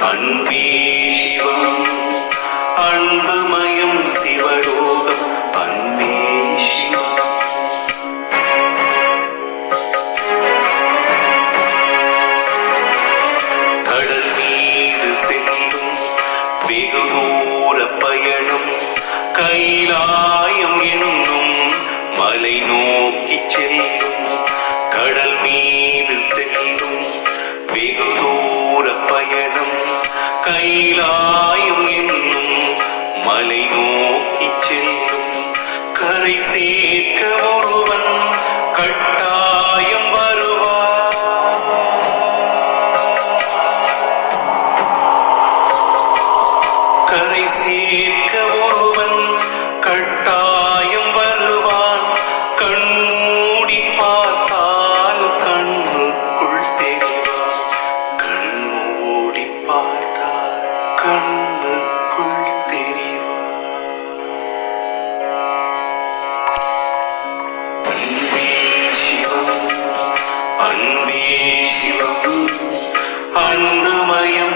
அன்பே சிவம் அன்பு மயம் சிவலோகம் அன்பே சிவம் கடல் மீது செல்லும் வெகு தூர பயணம் கைலாயம் என்னும் மலை நோக்கி செல்லும் வெகு கைலாயம் என்னும் மலை நோக்கி செல்லும் கரை சேர்க்க ஒருவன் கட்டாயம் வருவார் கரை சேர்க்க கண்ணுக்குள் தெரிவான் அன்பே சிவம் அன்பே சிவம் அன்புமயம்